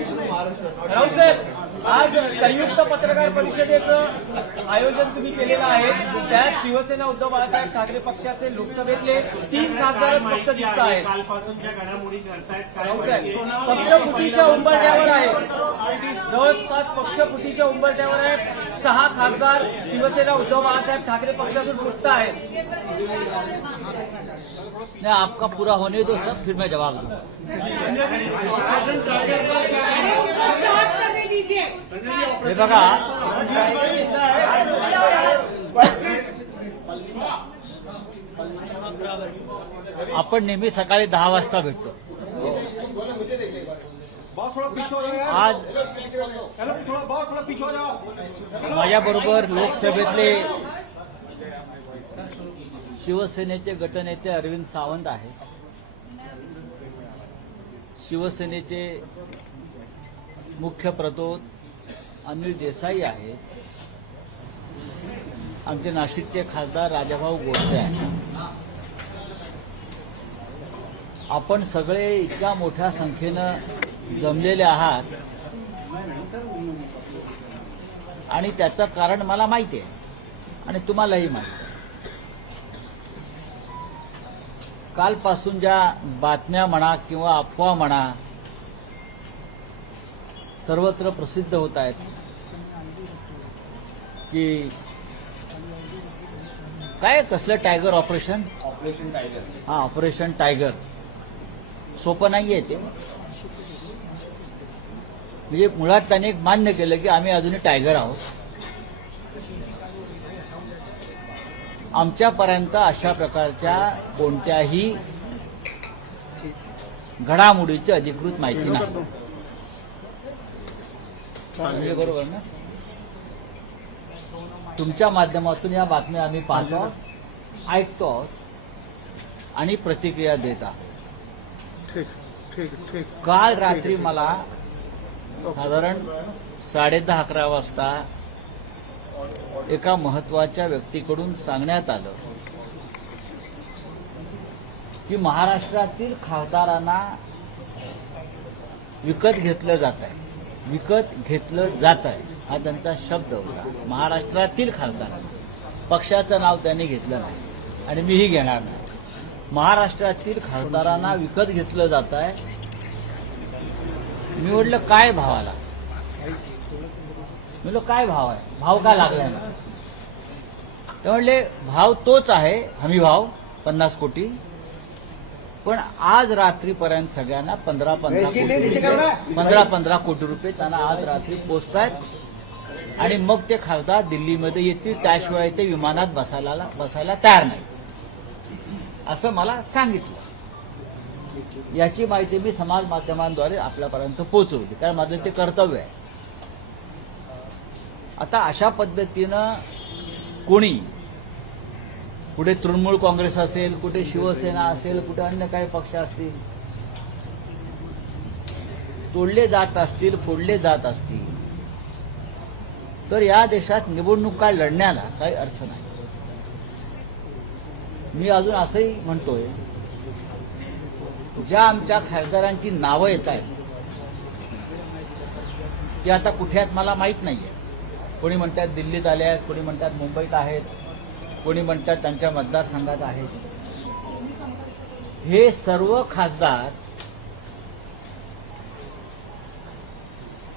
राऊत साहेब, आज संयुक्त पत्रकार परिषदेचं आयोजन तुम्ही केलेलं आहे. त्यात शिवसेना उद्धव बाळासाहेब ठाकरे पक्षाचे लोकसभेतले 3 खासदारच फक्त दिसत आहेत. कालपासूनच्या घडामोडी ठरतायत. राऊत साहेब, पक्षफुटीच्या उंबरठ्यावर आहे. जवळपास पक्षफुटीच्या उंबरठ्यावर आहे. 6 खासदार शिवसेना उद्धव बाळासाहेब ठाकरे पक्षातून मुक्त आहेत. नहीं, आपका पूरा होने दो सर, फिर मैं जवाब दूंगा. हे बघा, आपण नेहमी सकाळी 10 वाजता भेटतो. आज माझ्याबरोबर लोकसभेतले शिवसेनेचे गटनेते अरविंद सावंत आहेत. शिवसेनेचे मुख्य प्रतोद अनिल देसाई आहेत. आमचे नाशिकचे खासदार राजाभाऊ गोडसे आहेत. आपण सगळे इतक्या मोठ्या संख्येनं जमलेले आहात आणि त्याचं कारण मला माहिती आहे आणि तुम्हालाही माहिती आहे. कालपासून ज्या बातम्या म्हणा किंवा अफवा म्हणा सर्वत्र प्रसिद्ध होत आहेत की काय कसलं टायगर ऑपरेशन टायगर, हा ऑपरेशन टायगर सोपं नाहीये ते. म्हणजे मुळात त्याने एक मान्य केलं की आम्ही अजूनही टायगर आहोत. आमच्यापर्यंत अशा प्रकारच्या कोणत्याही घडामोडीची अधिकृत माहिती नाही. म्हणजे बरोबर ना? तुमच्या माध्यमातून या बातम्या आम्ही पाहतो, ऐकतो आणि प्रतिक्रिया देत आहोत. काल रात्री मला साधारण 10:30-11 वाजता एका महत्वाच्या व्यक्तीकडून सांगण्यात आलं की महाराष्ट्रातील खासदारांना विकत घेतलं जात आहे. विकत घेतलं जात आहे हा त्यांचा शब्द होता. महाराष्ट्रातील खासदारांना, पक्षाचं नाव त्यांनी घेतलं नाही आणि मीही घेणार नाही. महाराष्ट्रातील खासदारांना विकत घेतलं जात आहे. मी म्हटलं काय भावाला? म्हणलं काय भाव आहे? भाव काय लागलाय ना? ते म्हणले भाव तोच आहे, हमी भाव 50 कोटी. पण आज रात्रीपर्यंत सगळ्यांना 15 कोटी रुपये त्यांना आज रात्री पोचतायत आणि मग ते खासदार दिल्लीमध्ये येतील. त्याशिवाय ते विमानात बसायला तयार नाही असं मला सांगितलं. याची माहिती मी समाज माध्यमांद्वारे आपल्यापर्यंत पोहोचवली, कारण माझं ते कर्तव्य आहे. आता अशा पद्धतीनं कोणी कुठे तृणमूल काँग्रेस असेल, कुठे शिवसेना असेल, कुठे अन्य काही पक्ष असतील, तोडले जात असतील, फोडले जात असतील, तर या देशात निवडणुका लढण्याला काही अर्थ नाही. मी अजून असंही म्हणतोय, ज्या आमच्या खासदारांची नावं येत आहेत ती आता कुठे आहेत मला माहीत नाहीये. कोणी म्हणतात दिल्लीत आले आहेत, कोणी म्हणतात मुंबईत आहेत, कोणी म्हणतात त्यांच्या मतदारसंघात आहेत. हे सर्व खासदार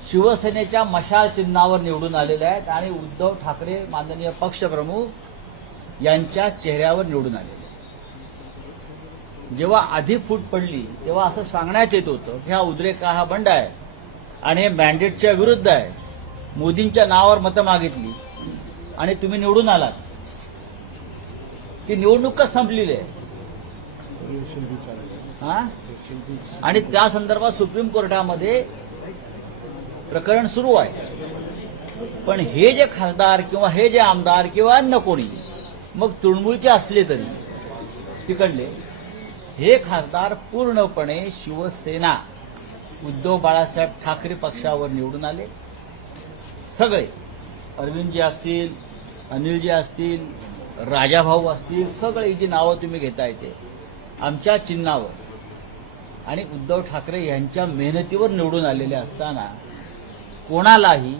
शिवसेनेच्या मशाल चिन्हावर निवडून आलेले आहेत आणि उद्धव ठाकरे माननीय पक्षप्रमुख यांच्या चेहऱ्यावर निवडून आलेले. जेव्हा आधी फूट पडली तेव्हा असं सांगण्यात येत होतं की हा उद्रेक हा बंड आहे आणि हे मॅन्डेटच्या विरुद्ध आहे. मोदींच्या नावावर मतं मागितली आणि तुम्ही निवडून आलात. ती निवडणूकच संपलेली आहे. आणि त्या संदर्भात सुप्रीम कोर्टामध्ये प्रकरण सुरू आहे. पण हे जे खासदार किंवा हे जे आमदार किंवा अन्य कोणी, मग तृणमूलचे असले तरी तिकडले, हे खासदार पूर्णपणे शिवसेना उद्धव बाळासाहेब ठाकरे पक्षावर निवडून आले. सगळे अरविंदजी असतील, अनिलजी असतील, राजाभाऊ असतील, सगळे जी नावं तुम्ही घेताय ते आमच्या चिन्हावर आणि उद्धव ठाकरे यांच्या मेहनतीवर निवडून आलेले असताना कोणालाही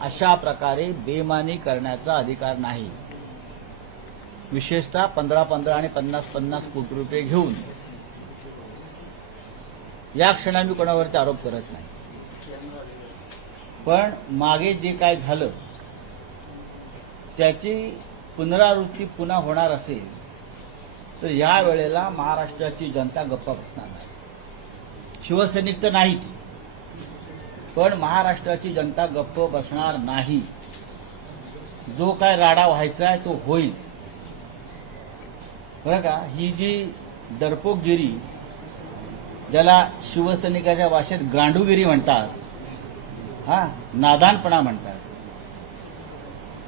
अशा प्रकारे बेईमानी करण्याचा अधिकार नाही. विशेषतः 15-15 आणि 50-50 कोटी रुपये घेऊन या क्षणी मी कोणावरती आरोप करत नाही. पण मागे जे काय झालं त्याची पुनरावृत्ती पुन्हा होणार असेल तर या वेळेला महाराष्ट्राची जनता गप्प बसणार नाही. शिवसैनिक तर नाहीच, पण महाराष्ट्राची जनता गप्प बसणार नाही. जो काय राडा व्हायचा आहे तो होईल. बरं का, ही जी डरपोकगिरी, ज्याला शिवसैनिकाच्या भाषेत गांडूगिरी म्हणतात, नादानपणा म्हणतात,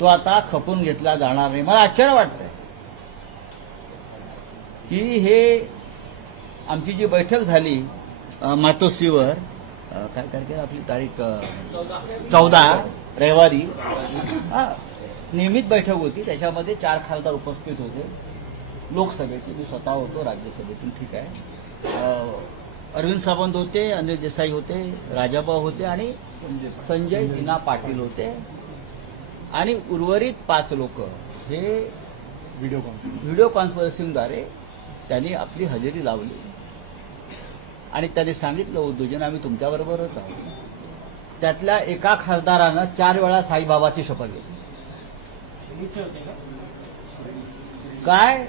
तो आता खपून घेतला जाणार नाही. मला आश्चर्य वाटतंय की हे आमची जी बैठक झाली मातोश्रीवर, काय तारखेला आपली तारीख 14 रविवारी, नियमित बैठक होती. त्याच्यामध्ये 4 खासदार उपस्थित होते. लोकसभेचे मी स्वतः होतो, राज्यसभेतून ठीक आहे. अरविंद सावंत होते, अनिल देसाई होते, राजाभाऊ होते आणि संजय दिना पाटील होते आणि उर्वरित 5 लोक हे व्हिडिओ कॉन्फरन्सिंगद्वारे त्यांनी आपली हजेरी लावली आणि त्यांनी सांगितलं, उद्धवजींना आम्ही तुमच्याबरोबरच आहोत. त्यातल्या एका खासदारानं 4 वेळा साईबाबाची शपथ घेतली. काय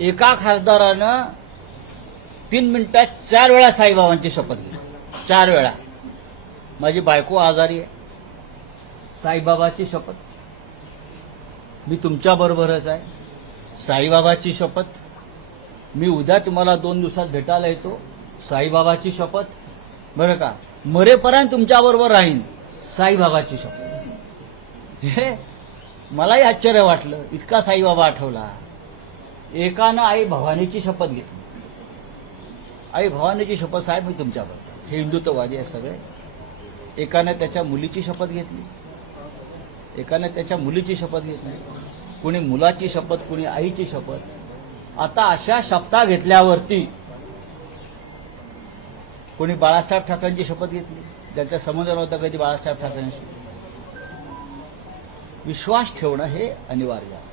एका खासदारानं 3 मिनिटात 4 वेळा साईबाबांची शपथ घेतली. 4 वेळा. माझी बायको आजारी आहे, साईबाबाची शपथ. मी तुमच्या बरोबरच आहे, साईबाबाची शपथ. मी उद्या तुम्हाला 2 दिवसात भेटायला येतो, साईबाबाची शपथ. बरं का, मरेपर्यंत तुमच्याबरोबर राहीन, साईबाबाची शपथ. हे मलाही आश्चर्य वाटलं, इतका साईबाबा आठवला. एकानं आई भवानीची शपथ घेतली. आई भवानीची शपथ, साहेब मी तुमच्याबरोबर. हे हिंदुत्ववादी आहे सगळे. एकानं त्याच्या मुलीची शपथ घेतली, एकानं त्याच्या मुलीची शपथ घेतली, कुणी मुलाची शपथ, कुणी आईची शपथ. आता अशा शपथा घेतल्यावरती कोणी बाळासाहेब ठाकरेंची शपथ घेतली, ज्यांचा संबंध नव्हता कधी बाळासाहेब ठाकरेंशी. विश्वास ठेवणं हे अनिवार्य आहे.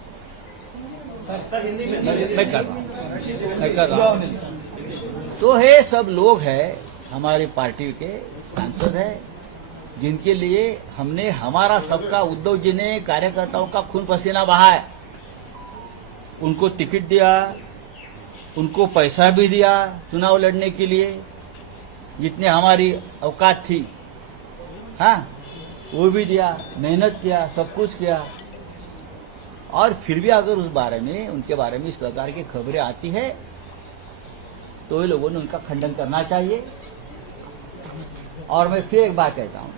मैं कर रहा हूं. तो हे सब लोग हैं, हमारी पार्टी के सांसद हैं, जिनके लिए हमने हमारा सबका, उद्धव जी ने कार्यकर्ताओं का खून पसीना बहाया है. उनको टिकट दिया, उनको पैसा भी दिया चुनाव लड़ने के लिए, जितने हमारी औकात थी, वो भी दिया, मेहनत किया, सब कुछ किया. और फिर भी अगर उस बारे में, उनके बारे में इस प्रकार की खबरें आती है तो ये लोगों ने उनका खंडन करना चाहिए. और मैं फिर एक बात कहता हूं,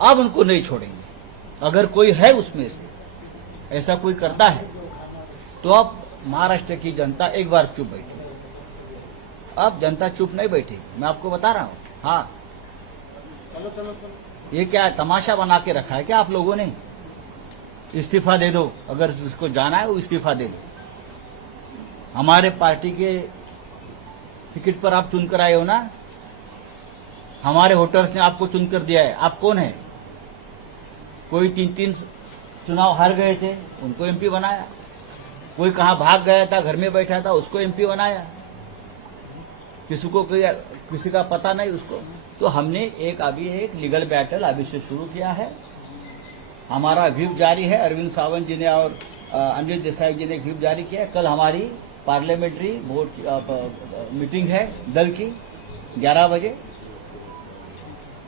अब उनको नहीं छोड़ेंगे. अगर कोई है उसमें से ऐसा कोई करता है तो अब महाराष्ट्र की जनता एक बार चुप बैठी. अब जनता चुप नहीं बैठी, मैं आपको बता रहा हूं. हाँ, ये क्या तमाशा बना के रखा है क्या आप लोगों ने? इस्तीफा दे दो, अगर जिसको जाना है वो इस्तीफा दे दो. हमारे पार्टी के टिकट पर आप चुनकर आए हो ना, हमारे वोटर्स ने आपको चुनकर दिया है. आप कौन है? कोई 3-3 चुनाव हार गए थे, उनको एमपी बनाया. कोई कहां भाग गया था, घर में बैठा था, उसको एमपी बनाया. किसी का पता नहीं उसको. तो हमने अभी एक लीगल बैटल अभी से शुरू किया है. हमारा व्हिप जारी है. अरविंद सावंत जी ने और अनिल देसाई जी ने व्हिप जारी किया है. कल हमारी पार्लियामेंट्री बोर्ड मीटिंग है दल की 11 बजे.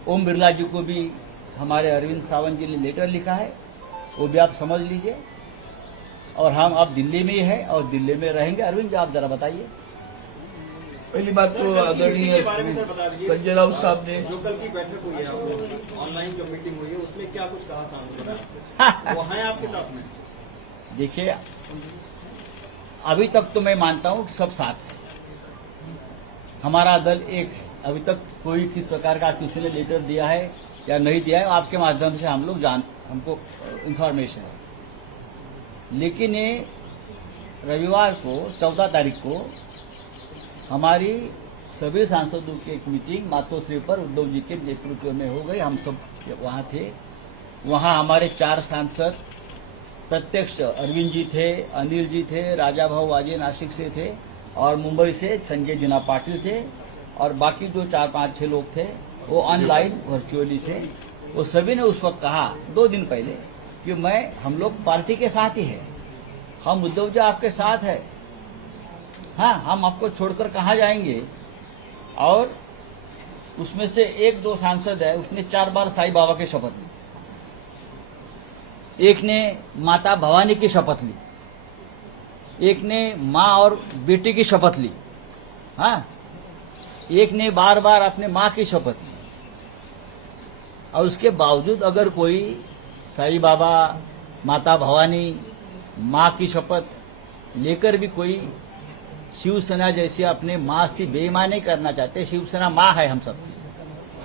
ओम बिरला जी को भी हमारे अरविंद सावंत जी ने लेटर लिखा है, वो भी आप समझ लीजिए. और हम अब दिल्ली में ही है और दिल्ली में रहेंगे. अरविंद जी आप जरा बताइए. पहली बात तो आदरणीय संजय राउत साहब ने जो कल की बैठक हुई है, ऑनलाइन जो मीटिंग हुई है, उसमें क्या कुछ कहा सांसदों ने आपसे? वो हैं आपके साथ में? देखिए, अभी तक तो मैं मानता हूं कि सब साथ है. हमारा दल एक है. अभी तक कोई किस प्रकार का किसी ने लेटर दिया है या नहीं दिया है, आपके माध्यम से हम लोग हमको इंफॉर्मेशन है. लेकिन ये रविवार को 14 तारीख को हमारी सभी सांसदों की एक मीटिंग मातोश्री पर उद्धव जी के नेतृत्व में हो गई। हम सब वहां थे। वहां हमारे 4 सांसद प्रत्यक्ष अरविंद जी थे, अनिल जी थे, राजा भाऊ वाजे नासिक से थे और मुंबई से संजय जीना पाटिल थे और बाकी जो 4-5-6 लोग थे वो ऑनलाइन वर्चुअली थे। वो सभी ने उस वक्त कहा 2 दिन पहले कि हम लोग पार्टी के साथ ही है, हम उद्धव जी आपके साथ है, हाँ हम आपको छोड़कर कहाँ जाएंगे। और उसमें से 1-2 सांसद है, उसने 4 बार साईं बाबा की शपथ ली, एक ने माता भवानी की शपथ ली, एक ने माँ और बेटी की शपथ ली, हाँ एक ने बार बार अपने माँ की शपथ ली। और उसके बावजूद अगर कोई साईं बाबा, माता भवानी, माँ की शपथ लेकर भी कोई शिवसेना जैसे अपने माँ से बेईमानी करना चाहते, शिवसेना माँ है हम सब,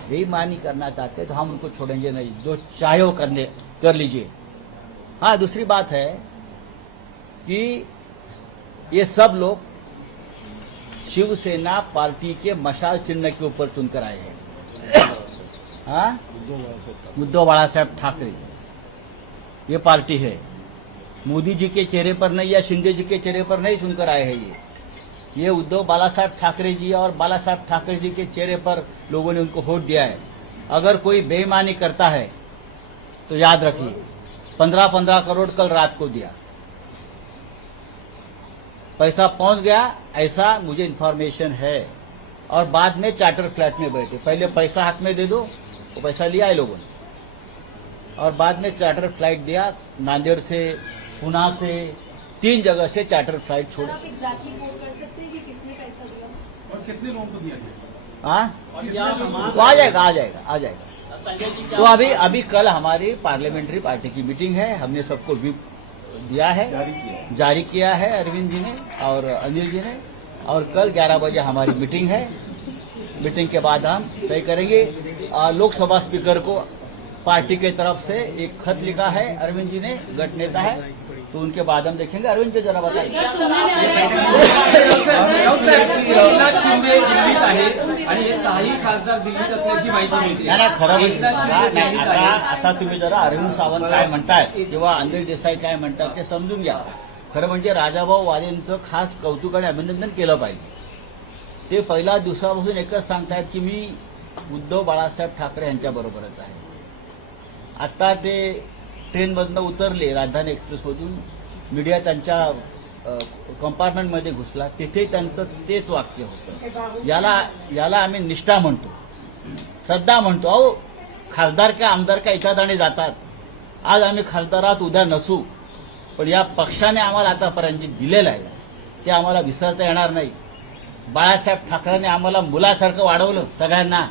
बेईमानी करना चाहते तो हम उनको छोड़ेंगे नहीं, जो चाहे वो कर लीजिए। हाँ दूसरी बात है कि ये सब लोग शिवसेना पार्टी के मशाल चिन्ह के ऊपर चुनकर आए हैं। हाँ उद्धव बाला साहब ठाकरे ये पार्टी है, मोदी जी के चेहरे पर नहीं या शिंदे जी के चेहरे पर नहीं चुनकर आए हैं। ये उद्धव बाला साहब ठाकरे जी और बाला साहब ठाकरे जी के चेहरे पर लोगों ने उनको वोट दिया है। अगर कोई बेईमानी करता है तो याद रखिए 15-15 करोड़ कल रात को दिया, पैसा पहुंच गया ऐसा मुझे इन्फॉर्मेशन है। और बाद में चार्टर फ्लैट में बैठे, पहले पैसा हाथ में दे दो, वो पैसा लिया है लोगों ने और बाद में चार्टर फ्लाइट दिया, नांदेड़ से, पुणे से, 3 जगह से चार्टर फ्लाइट सर छोड़े। आप एग्जैक्टली नोट कर सकते हैं कि किसने पैसा दिया और कितने लोगों को दिया गया? हाँ तो आ जाएगा। तो अभी कल हमारी पार्लियामेंट्री पार्टी की मीटिंग है, हमने सबको व्हिप दिया है, जारी किया है अरविंद जी ने और अनिल जी ने। और कल 11 बजे हमारी मीटिंग है। मीटिंग के बाद हम तय करेंगे। लोकसभा स्पीकर को पार्टी के तरफ से एक खत लिखा है, अरविंद जी ने, गट नेता है, तो उनके बाद हम देखेंगे। अरविंद जी जरा बताइए। एकनाथ शिंदे दिल्लीत आहेत आणि हे 6ही खासदार दिल्लीत असल्याची माहिती मिळते. नाही खरं एकनाथ शिंदे नाही, दिल्लीत आहेत. आता तुम्ही जरा अरविंद सावंत काय म्हणताय किंवा अनिल देसाई काय म्हणतात ते समजून घ्या. खरं म्हणजे राजाभाऊ वाजेंचं खास कौतुक आणि अभिनंदन केलं पाहिजे. ते पहिल्या दिवसापासून एकच सांगतायत की मी उद्धव बाळासाहेब ठाकरे यांच्या बरोबरच आहे. आता ते ट्रेनमधनं उतरले, राजधानी एक्सप्रेसमधून, मीडिया त्यांच्या कंपार्टमेंटमध्ये घुसला, तिथे त्यांचं तेच वाक्य होतं. याला आम्ही निष्ठा म्हणतो, श्रद्धा म्हणतो. अहो खासदार का आमदार का येतात आणि जातात. आज आम्ही खासदारात उद्या नसू, पण या पक्षाने आम्हाला आतापर्यंत जे दिलेलं आहे ते आम्हाला विसरता येणार नाही. बाळासाहेब ठाकरेंनी आम्हाला मुलासारखं वाढवलं सगळ्यांना.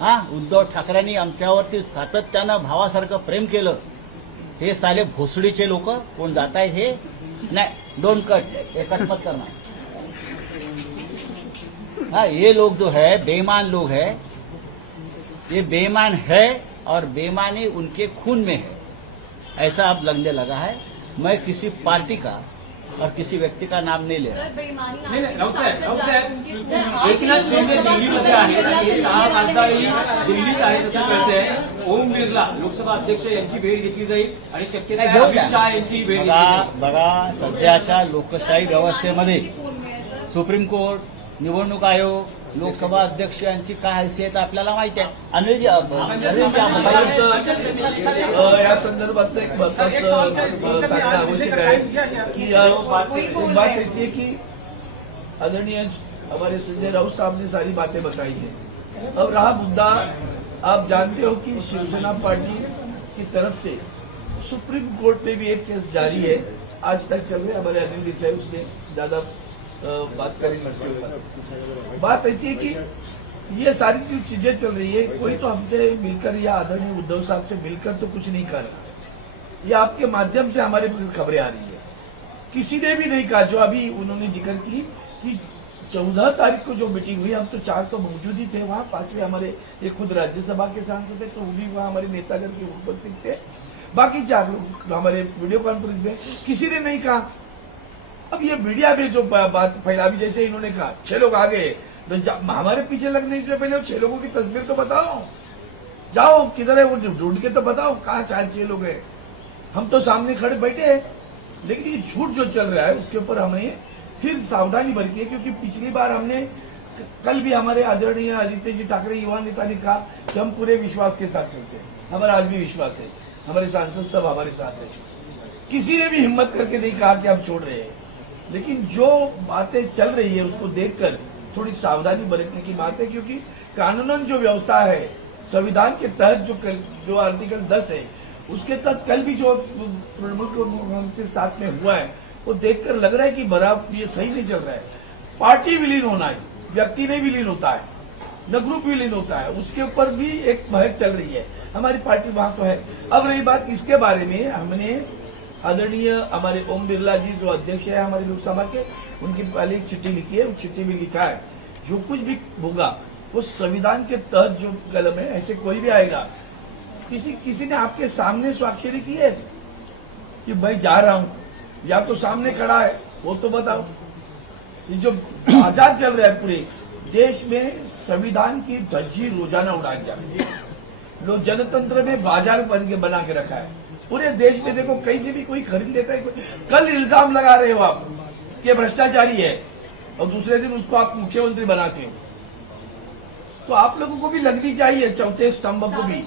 हा उद्धव ठाकरेंनी आमच्यावरती सातत्यानं भावासारखं प्रेम केलं. हे साले भोसडीचे लोक कोण जात आहेत हे नाही, डोंट कट, हे कट मत करना. हाँ ये लोग जो है बेईमान लोग है, ये बेईमान है और बेईमानी उनके खून में है, ऐसा अब लगने लगा है. मैं किसी पार्टी का और किसी व्यक्ति का नाम नहीं ले रहा. सर बेईमानी नाही, आपके राऊतसाहेब, सांसद राऊतसाहेब, एकनाथ शिंदे दिल्लीमध्ये आहेत आणि हे 6 खासदारही दिल्लीत आहेत असं कळतंय. ओम बिर्ला लोकसभा अध्यक्ष यांची भेट घेतली जाईल आणि शक्यता आहे घेऊ अमित द्या. शहा यांची भेट घेतली बघा जाईल. बघा सध्याच्या लोकशाही व्यवस्थेमध्ये है सर सुप्रीम कोर्ट, निवडणूक आयोग, लोकसभा अध्यक्ष यांची काय हैसियत आपल्याला माहिती आहे. अनिलजी या संदर्भात एक महत्वाचं सांगणं आवश्यक आहे की एक बात ऐसी है कि आदरणीय हमारे संजय राउत साहब ने सारी बातें बताई है. अब रहा मुद्दा, आप जानते हो कि शिवसेना पार्टी की तरफ से सुप्रीम कोर्ट में भी एक केस जारी है, आज तक चल रहे. हमारे अनिल देसाई उसने ज्यादा बात करेंगे. बात ऐसी है कि ये सारी जो चीजें चल रही है, कोई तो हमसे मिलकर या आदरणीय उद्धव साहब से मिलकर तो कुछ नहीं कर रहा. ये आपके माध्यम से हमारे पास खबरें आ रही है. किसी ने भी नहीं कहा, जो अभी उन्होंने जिक्र की कि 14 तारीख को जो मीटिंग हुई, हम तो 4 तो मौजूद ही थे वहां, 5वें हमारे ये खुद राज्यसभा के सांसद थे तो वो भी वहां हमारे नेतागण के उपस्थित थे. बाकी 4 लोग हमारे वीडियो कॉन्फ्रेंस में, किसी ने नहीं कहा अब ये मीडिया में जो बात फैलावी, जैसे इन्होंने कहा 6 लोग आ गए, तो हमारे पीछे लगने के पहले 6 लोगों की तस्वीर तो बताओ, जाओ किधर है वो ढूंढ के तो बताओ कहाँ 4-6 लोग हैं। हम तो सामने खड़े बैठे हैं, लेकिन ये झूठ जो चल रहा है उसके ऊपर हमें फिर सावधानी बरती है, क्योंकि पिछली बार हमने, कल भी हमारे आदरणीय आदित्य जी ठाकरे युवा नेता ने कहा कि हम पूरे विश्वास के साथ चलते हैं। हमारा आज भी विश्वास है, हमारे सांसद सब हमारे साथ है, किसी ने भी हिम्मत करके नहीं कहा कि हम छोड़ रहे हैं। लेकिन जो बातें चल रही है उसको देखकर थोड़ी सावधानी बरतने की बात है, क्योंकि कानूनन जो व्यवस्था है, संविधान के तहत जो आर्टिकल 10 है उसके तहत कल भी जो तृणमूल के साथ में हुआ है वो देखकर लग रहा है कि बराबर ये सही नहीं चल रहा है। पार्टी विलीन होना है, व्यक्ति नहीं विलीन होता है, न ग्रुप विलीन होता है, उसके ऊपर भी एक बहस चल रही है। हमारी पार्टी वहां तो है। अब रही बात इसके बारे में, हमने आदरणीय हमारे ओम बिरला जी जो अध्यक्ष है हमारी लोकसभा के, उनकी पहले एक चिट्ठी लिखी है, उस चिट्ठी में लिखा है जो कुछ भी होगा वो संविधान के तहत जो कलम है, ऐसे कोई भी आएगा, किसी ने आपके सामने स्वाक्षरी की है कि मैं जा रहा हूं, या तो सामने खड़ा है वो तो बताओ। ये जो बाजार चल रहा है पूरे देश में, संविधान की धज्जी रोजाना उड़ाई जा रही है। लोग जनतंत्र में बाजार बना के रखा है पूरे देश में। देखो कहीं से भी कोई खरीद लेता है। कल इल्जाम लगा रहे हो आप कि भ्रष्टाचारी है और दूसरे दिन उसको आप मुख्यमंत्री बनाते हो, तो आप लोगों को भी लगनी चाहिए चौथे स्तंभ को भी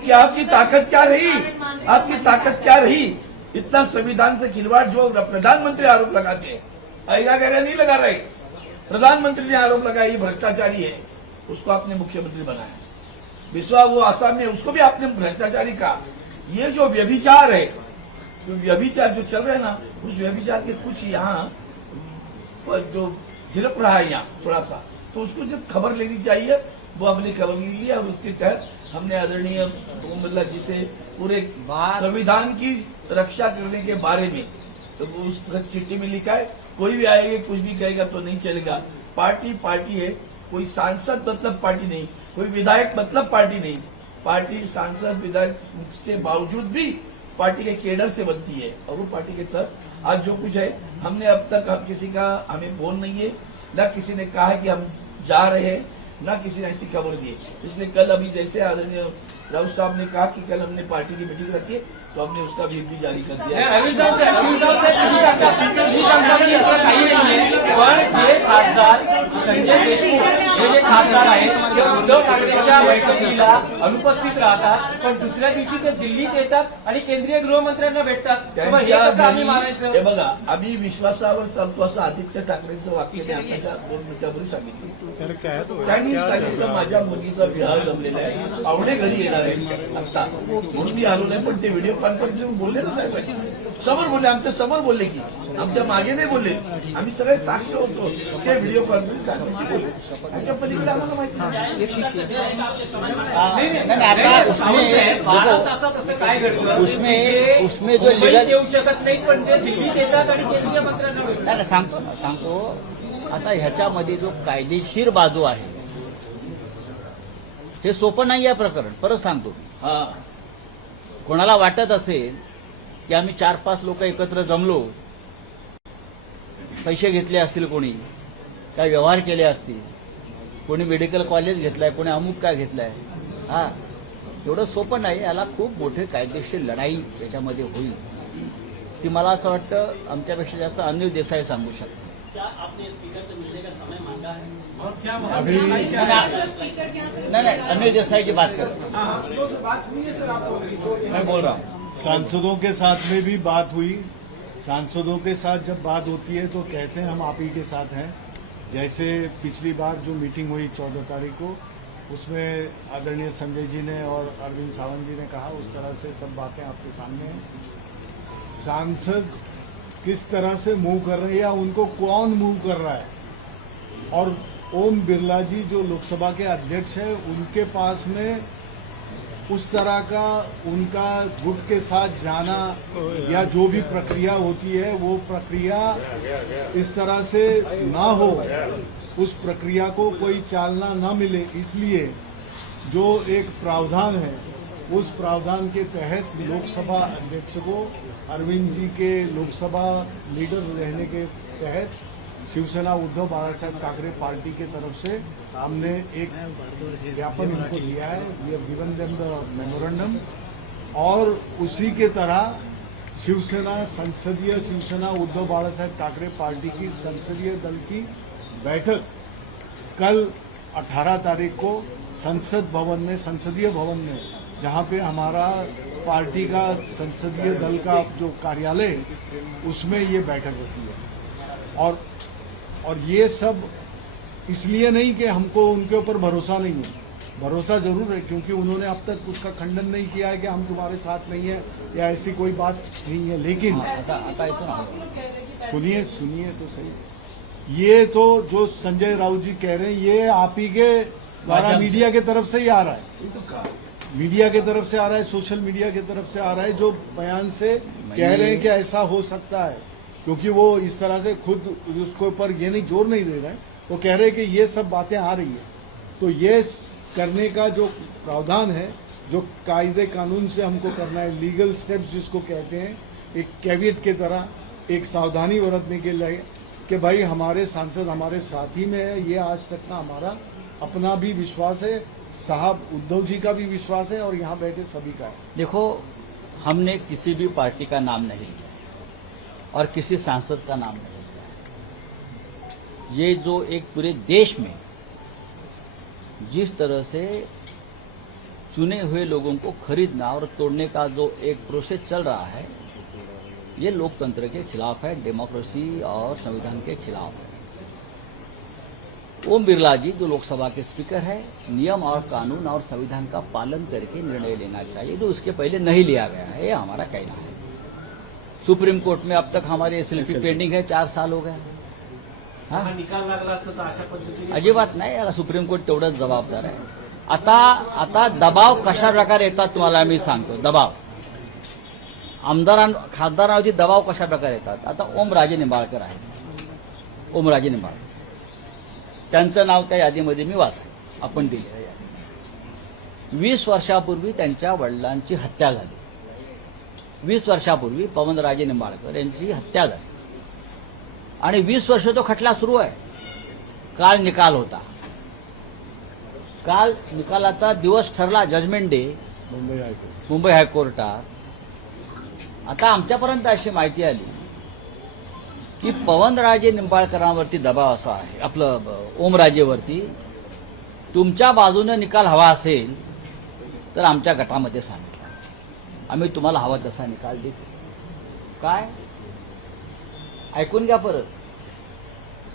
कि आपकी ताकत क्या रही, आपकी ताकत क्या रही। इतना संविधान से खिलवाड़ जो प्रधानमंत्री आरोप लगाते हैं, ऐरा गैरा नहीं लगा रहे, प्रधानमंत्री ने आरोप लगाया भ्रष्टाचारी है, उसको आपने मुख्यमंत्री बनाया। विश्वा वो आसाम में, उसको भी आपने भ्रष्टाचारी कहा। ये जो व्यभिचार है, जो व्यभिचार जो चल रहा है ना, उस व्यभिचार के कुछ यहाँ जो झिड़प रहा है यहाँ थोड़ा सा, तो उसको जब खबर लेनी चाहिए वो हमने खबर ली है, और उसके तहत हमने आदरणीय ओम बिरला जी से पूरे संविधान की रक्षा करने के बारे में तो उस चिट्ठी में लिखा है। कोई भी आएगा कुछ भी कहेगा तो नहीं चलेगा। पार्टी पार्टी है, कोई सांसद मतलब पार्टी नहीं, कोई विधायक मतलब पार्टी नहीं। पार्टी सांसद विधायक के बावजूद भी पार्टी के केडर से बनती है, और वो पार्टी के साथ आज जो कुछ है, हमने अब तक किसी का हमें फोन नहीं है, न किसी ने कहा है कि हम जा रहे हैं, ना किसी ने ऐसी खबर दी। इसलिए कल अभी जैसे आदरणीय राउत साहब ने कहा कि कल हमने पार्टी की मीटिंग रखी है, तो हमने उसका भी जारी कर दिया। अनिल साहेब, काही नाहीये, पण जे खासदार संजय देशमुख हे जे खासदार आहेत ते उद्धव ठाकरेंच्या बैठकीला अनुपस्थित राहतात, पण दुसऱ्या दिवशी ते दिल्लीत येतात आणि केंद्रीय गृहमंत्र्यांना भेटतात। मग हे कसं आम्ही मानायचं? हे बघा, आम्ही विश्वासावर चालतो असं आदित्य ठाकरेंचं वाक्य मी आता 2 मिनिटांपूर्वी सांगितलं। त्यांनी सांगितलं माझ्या मुलीचा विवाह जमलेला आहे, पाहुणे घरी येणार आहे आता, म्हणून मी आलो नाही। पण ते व्हिडिओ कॉन्फरन्सिंग बोलले ना साहेबांची, समोर बोलले, आमच्या समोर बोलले, की आमच्या मागे नाही बोलले, आम्ही सगळे साक्ष होतो ते व्हिडिओ कॉन्फरन्स साहेबांशी बोलले। ह्याच्या पलीकडे आम्हाला माहिती उसमें जो लीगल येऊ शकत नाही, पण ते दिल्लीत येतात आणि केंद्रीय मंत्र्यांना भेटतात। सांगतो आता ह्याच्यामध्ये जो कायदेशीर बाजू आहे हे सोपं नाही आहे प्रकरण। परत सांगतो, कोणाला वाटत असेल की आम्ही 4-5 लोक एकत्र जमलो, पैसे घेतले असतील, कोणी काय व्यवहार केले असतील, कोणी मेडिकल कॉलेज घेतलाय, कोणी अमुक काय घेतलाय, एवढं सोपं नाही। याला खूप मोठी कायदेशीर लढाई याच्यामध्ये होईल, ती मला असं वाटतं आमच्यापेक्षा जास्त अनिल देसाई सांगू शकतो। क्या आपने स्पीकर से मिलने का समय मांगा है? और क्या नहीं, अनिल देसाई की बात कर, मैं बोल रहा हूँ। सांसदों के साथ में भी बात हुई। सांसदों के साथ जब बात होती है तो कहते हैं हम आप ही के साथ हैं। जैसे पिछली बार जो मीटिंग हुई 14 तारीख को, उसमें आदरणीय संजय जी ने और अरविंद सावंत जी ने कहा, उस तरह से सब बातें आपके सामने हैं। सांसद किस तरह से मूव कर रहे हैं या उनको कौन मूव कर रहा है, और ओम बिरला जी जो लोकसभा के अध्यक्ष हैं उनके पास में उस तरह का उनका गुट के साथ जाना या जो भी प्रक्रिया होती है वो प्रक्रिया इस तरह से ना हो, उस प्रक्रिया को कोई चालना ना मिले, इसलिए जो एक प्रावधान है उस प्रावधान के तहत लोकसभा अध्यक्ष को अरविंद जी के लोकसभा लीडर रहने के तहत शिवसेना उद्धव बाळासाहेब ठाकरे पार्टी के तरफ से हमने एक ज्ञापन इनको दिया है। We have given them the memorandum. और उसी के तरह शिवसेना उद्धव बाळासाहेब ठाकरे पार्टी की संसदीय दल की बैठक कल 18 तारीख को संसदीय भवन में जहां पे हमारा पार्टी का संसदीय दल का जो कार्यालय है उसमें ये बैठक होती है। और ये सब इसलिए नहीं कि हमको उनके ऊपर भरोसा नहीं है, भरोसा जरूर है, क्योंकि उन्होंने अब तक उसका खंडन नहीं किया है कि हम तुम्हारे साथ नहीं है या ऐसी कोई बात नहीं है। लेकिन सुनिए तो सही, ये तो जो संजय राउत जी कह रहे हैं ये आप ही के द्वारा मीडिया की तरफ से ही आ रहा है, मीडिया की तरफ से आ रहा है, सोशल मीडिया की तरफ से आ रहा है, जो बयान से कह रहे हैं कि ऐसा हो सकता है, क्योंकि वो इस तरह से खुद उसके ऊपर ये नहीं जोर नहीं दे रहे हैं, वो कह रहे हैं कि ये सब बातें आ रही है। तो ये करने का जो प्रावधान है, जो कायदे कानून से हमको करना है, लीगल स्टेप्स जिसको कहते हैं, एक कैवियट की तरह एक सावधानी बरतने के लिए कि भाई हमारे सांसद हमारे साथ ही में है, ये आज तक का हमारा अपना भी विश्वास है, साहब उद्धव जी का भी विश्वास है और यहाँ बैठे सभी का है। देखो, हमने किसी भी पार्टी का नाम नहीं लिया और किसी सांसद का नाम नहीं लिया। ये जो एक पूरे देश में जिस तरह से चुने हुए लोगों को खरीदना और तोड़ने का जो एक प्रोसेस चल रहा है, ये लोकतंत्र के खिलाफ है, डेमोक्रेसी और संविधान के खिलाफ है। ओम बिरला जी जो लोकसभा के स्पीकर है, नियम और कानून और संविधान का पालन करके निर्णय लेना चाहिए, जो उसके पहले नहीं लिया गया है, ये हमारा कहना है। सुप्रीम कोर्ट में अब तक हमारी एसएलपी पेंडिंग है, 4 साल हो गए। हाँ, निकाल लागला असता तर अशा पद्धतीने अजिबात नाही, याला सुप्रीम कोर्ट तेवढंच जबाबदार आहे। आता दबाव कशा प्रकारे येतात तुम्हाला मी सांगतो। दबाव खासदारांवरती दबाव कशा प्रकारे येतात। आता ओमराजे निंबाळकर आहेत, ओमराजे निंबाळकर, त्यांचं नाव त्या यादीमध्ये मी वाचलं, आपण दिलेलं यादी। 20 वर्षापूर्वी त्यांच्या वडिलांची हत्या झाली। 20 वर्षापूर्वी पवनराजे निंबाळकर यांची हत्या झाली आणि 20 वर्ष तो खटला सुरू आहे। काल निकाल होता, काल निकालाचा दिवस ठरला, जजमेंट डे मुंबई हायकोर्टात। आता आमच्यापर्यंत अशी माहिती आली की पवनराजे निंबाळकरांवरती दबाव असा आहे, आपलं ओमराजेवरती, तुमच्या बाजूने निकाल हवा असेल तर आमच्या गटामध्ये सांगितलं, आम्ही तुम्हाला हवा तसा निकाल देतो। काय ऐकून घ्या परत,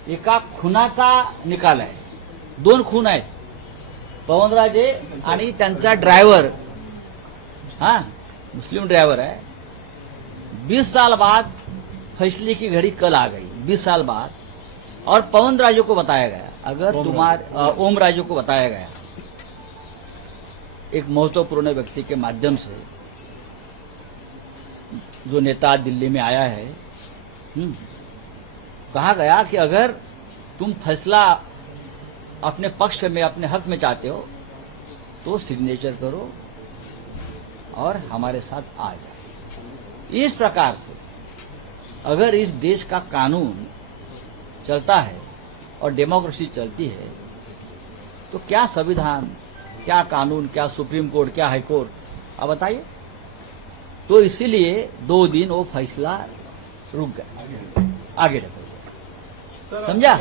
एका खुनाचा निकाल आहे, 2 खून आहेत, पवनराजे आणि त्यांचा ड्रायव्हर, हाँ मुस्लिम ड्राइवर है। 20 साल बाद फैसले की घड़ी कल आ गई, 20 साल बाद, और पवनराजे को बताया गया, अगर ओमराजे को बताया गया एक महत्वपूर्ण व्यक्ति के माध्यम से, जो नेता दिल्ली में आया है, कहा गया कि अगर तुम फैसला अपने पक्ष में, अपने हक में चाहते हो तो सिग्नेचर करो और हमारे साथ आ जाओ। इस प्रकार से अगर इस देश का कानून चलता है और डेमोक्रेसी चलती है तो क्या संविधान, क्या कानून, क्या सुप्रीम कोर्ट, क्या हाई कोर्ट, आप बताइए। तो इसीलिए 2 दिन वो फैसला रुक गया, आगे ढको, समझा।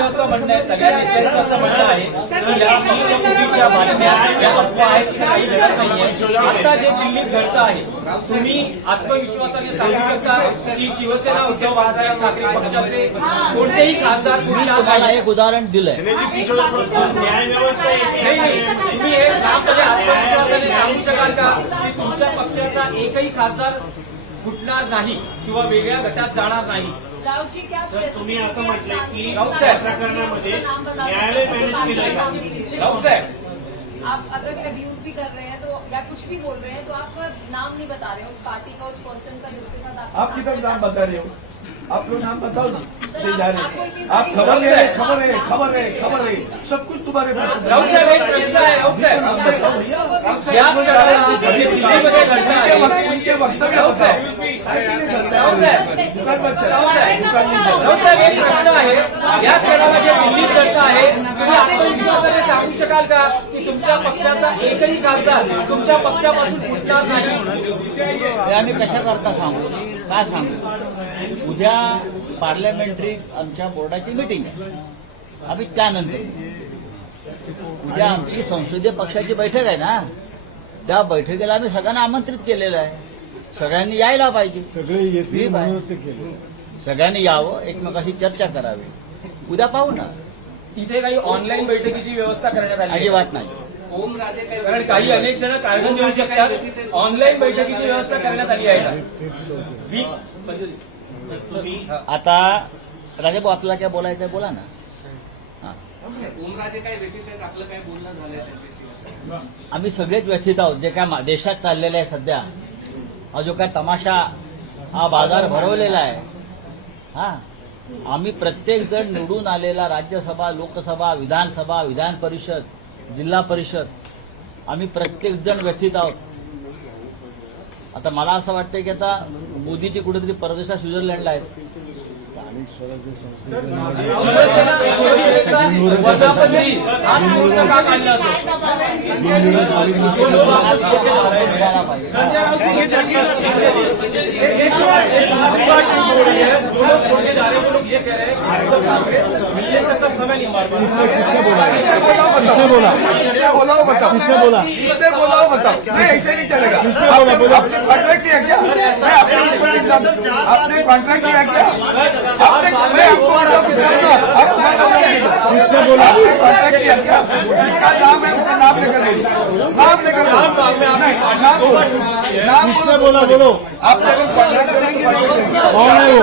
असं म्हणणं आहे, सगळ्या नेत्यांचं असं म्हणणं आहे की या चुकीच्या बातम्या, या अफवा आहेत, काही घडत नाहीये। आता जे दिल्लीत घडतं आहे, तुम्ही आत्मविश्वासाने सांगू शकता की शिवसेना उद्धव बाळासाहेब ठाकरे पक्षाचे कोणतेही खासदार मी तुम्हाला एक उदाहरण दिलंय, नाही, तुम्ही हे ठामपणे आत्मविश्वासाने सांगू शकाल का की तुमच्या पक्षाचा एकही खासदार फुटणार नाही किंवा वेगळ्या गटात जाणार नाही। राव जी क्या तुम्ही असं म्हटलंय की राऊत साहेब, प्रकरणामध्ये न्यायालय मॅनेज केलं, राऊत साहेब, आप अगर अब्यूज भी कर रहे हैं तो या कुछ भी बोल रहे हैं तो आप नाम नहीं बता रहे हो उस पार्टी का, उस पर्सन का जिसके साथ आप किधर नाम बता रहे हो? आप लोग नाम बताओ ना से जा रहे आपको इतनी आप सारी खबर ले रहे खबर है सब कुछ तुम्हारे पास राहुल साहेब एक प्रश्न आहे राहुल साहेब नाम बताओ भैया या क्षणाला जे दिल्लीमध्ये घडलं आहे उनके वक्तव्य बताओ राऊत साहेब एक प्रश्न आहे या क्षणाला जे दिल्लीत घडतं आहे तुम्ही आत्मविश्वासाने सांगू शकाल का की तुमच्या पक्षाचा एकही खासदार तुमच्या पक्षापासून फुटणार नाही हे आम्ही कशा करता सांगू काय सांगू उद्या पार्लमेंटरी आमच्या बोर्डाची मीटिंग आहे आम्ही त्यानंतर उद्या आमची संसदीय पक्षाची बैठक आहे ना त्या बैठकीला आम्ही सगळ्यांना आमंत्रित केलेलं आहे सगळ्यांनी यायला पाहिजे सगळे येतील ठीक आहे. म्हणून ते केले सगळ्यांनी यावं एकमेकाशी चर्चा करावी उद्या पाहू ना तिथे काही ऑनलाईन बैठकीची व्यवस्था करण्यात आली आहे. अजिबात नाही कारण काही अनेक जण कारण देऊ शकतात ऑनलाईन बैठकीची व्यवस्था करण्यात आली आहे का तुम्ही आता राजाभाऊ आपल्याला काय बोलायचं आहे बोला ना हा. आम्ही सगळेच व्यथित आहोत जे काय देशात चाललेलं आहे सध्या हा जो काय तमाशा हा बाजार भरवलेला आहे हा आम्ही प्रत्येक जण निवडून आलेला राज्यसभा लोकसभा विधानसभा विधान परिषद जिल्हा परिषद आम्ही प्रत्येक जण व्यथित आहोत आता मला असं वाटतं की आता मोदीची कुठेतरी परदेशात स्वित्झर्लंडला आहेत स्थानिक स्वराज्य संस्थेचे वजापती आज मोर्चा का काढला होता? करायला पाहिजे. संजय एक सवाल हो रही है जो लोग छोड़ने जा रहे हैं वो लोग ये कह रहे हैं कि कांग्रेस मिलने तक का समय नहीं मार पा किसने बोला किसने बोला किसने बोला बताओ नहीं ऐसे नहीं चलेगा किसने बोला बोला आपने कॉन्ट्रैक्ट किया क्या मैं आपने कॉन्ट्रैक्ट किया क्या मैं आपको किसने बोला कॉन्ट्रैक्ट किया क्या उसका नाम है उसका नाम लेकर नाम किसने बोला बोलो आपने कॉन्ट्रैक्ट कौन है वो